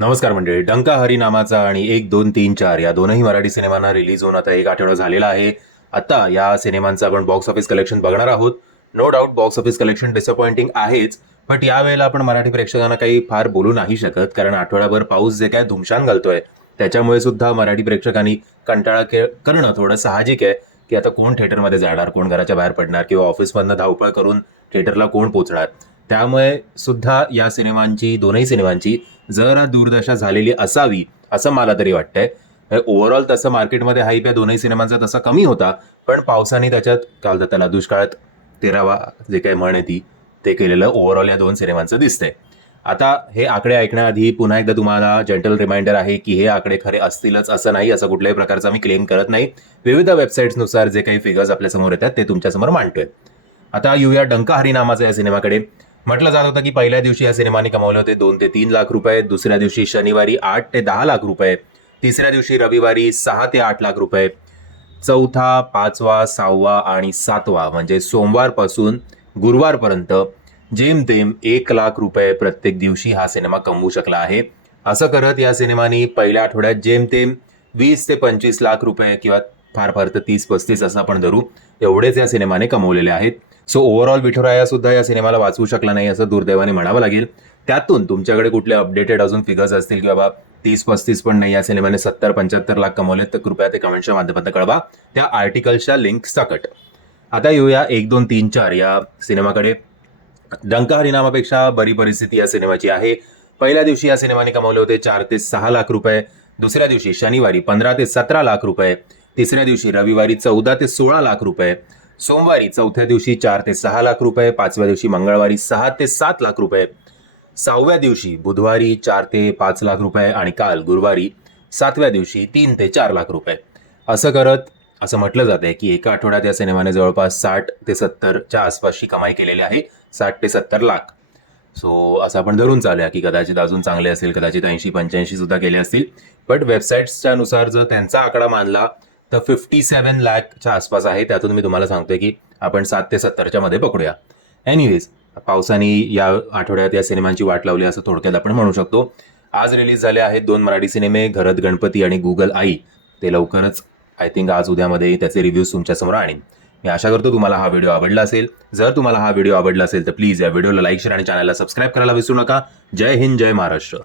नमस्कार मंडळी. डंका हरी नामाचा आणि एक दोन तीन चार या दोनही मराठी सिनेमांना रिलीज होऊन आता एक आठवडा झालेला आहे. आता या सिनेमांचं आपण बॉक्स ऑफिस कलेक्शन बघणार आहोत. No doubt box office collection disappointing आहेच बट यावेळेला आपण मराठी प्रेक्षकांना काही फार बोलू नाही शकत कारण आठवडाभर पाऊस जे काय धुमशान घालतोय त्याच्यामुळे सुद्धा मराठी प्रेक्षकांनी कंटाळा के करणं थोडं साहजिक आहे की आता कोण थिएटरमध्ये जाणार कोण घराच्या बाहेर पडणार किंवा ऑफिसमधनं धावपळ करून थिएटरला कोण पोचणार. त्यामुळे सुद्धा या सिनेमांची दोनही सिनेमांची जरा दुर्दशा झालेली असावी असं मला तरी वाटतंय. ओव्हरऑल तसं मार्केटमध्ये हाईप या दोनही सिनेमांचा तसा कमी होता पण पावसाने त्याच्यात काल त्याला दुष्काळात तेरावा जे काही म्हण आहे ती ते केलेलं ओव्हरऑल या दोन सिनेमांचं दिसतंय. आता हे आकडे ऐकण्याआधी पुन्हा एकदा तुम्हाला जनटल रिमाइंडर आहे की हे आकडे खरे असतीलच असं नाही असं कुठल्याही प्रकारचा मी क्लेम करत नाही. विविध वेबसाईट्सनुसार जे काही फिगर्स आपल्यासमोर येतात ते तुमच्यासमोर मांडतोय. आता येऊया डंका हरिनामाचा या सिनेमाकडे. म्हटलं जात होतं की पहिल्या दिवशी या सिनेमाने कमावले होते दोन ते तीन लाख रुपये दुसऱ्या दिवशी शनिवारी आठ ते दहा लाख रुपये तिसऱ्या दिवशी रविवारी सहा ते आठ लाख रुपये. चौथा पाचवा सहावा आणि सातवा म्हणजे सोमवारपासून गुरुवारपर्यंत जेमतेम एक लाख रुपये प्रत्येक दिवशी हा सिनेमा कमवू शकला आहे. असं करत या सिनेमाने पहिल्या आठवड्यात जेमतेम वीस ते पंचवीस लाख रुपये किंवा फार फार तर तीस पस्तीस असं आपण धरू एवढेच या सिनेमाने कमवलेले आहेत. सो ओव्हरऑल विठुराया सुद्धा या सिनेमाला वाचवू शकला नाही असं दुर्दैवाने म्हणावं लागेल. त्यातून तुमच्याकडे कुठले अपडेटेड अजून फिगर्स असतील की बाबा तीस पस्तीस पण नाही या सिनेमाने सत्तर पंच्याहत्तर लाख कमवलेत तर कृपया ते कमेंटच्या माध्यमातून कळवा. त्या आर्टिकलच्या लिंक सकट आता येऊया एक दोन तीन चार या सिनेमाकडे. डंका हरिनामापेक्षा बरी परिस्थिती या सिनेमाची आहे. पहिल्या दिवशी या सिनेमाने कमवले होते चार ते सहा लाख रुपये. दुसऱ्या दिवशी शनिवारी पंधरा ते सतरा लाख रुपये. तिसऱ्या दिवशी रविवारी चौदा ते सोळा लाख रुपये. सोमवारी चौथ्या दिवशी चार ते सहा लाख रुपये पाचव्या दिवशी मंगळवारी सहा ते सात लाख रुपये सहाव्या दिवशी बुधवारी चार ते पाच लाख रुपये आणि काल गुरुवारी सातव्या दिवशी तीन ते चार लाख रुपये. असं करत असं म्हटलं जाते की एका आठवड्यात या सिनेमाने जवळपास साठ ते सत्तरच्या आसपासची कमाई केलेली आहे साठ ते सत्तर लाख. सो असं आपण धरून चालूया की कदाचित अजून चांगले असेल कदाचित ऐंशी पंच्याऐंशी सुद्धा केले असतील. बट वेबसाईट्सच्या नुसार जर त्यांचा आकडा मानला तर फिफ्टी सेवन लॅकच्या आसपास आहे. त्यातून मी तुम्हाला सांगतोय की आपण सात ते सत्तरच्या मध्ये पकडूया एनिवेज पावसाने या आठवड्यात या सिनेमांची वाट लावली असं थोडक्यात आपण म्हणू शकतो. आज रिलीज झाले आहेत दोन मराठी सिनेमे घरत गणपती आणि गुगल आई. ते लवकरच आय थिंक आज उद्यामध्ये त्याचे रिव्ह्यूज तुमच्यासमोर आणीन. मी आशा करतो तुम्हाला हा व्हिडिओ आवडला असेल. जर तुम्हाला हा व्हिडिओ आवडला असेल तर प्लीज या व्हिडिओला लाईक शेअर आणि चॅनलला सबस्क्राईब करायला विसरू नका. जय हिंद जय महाराष्ट्र.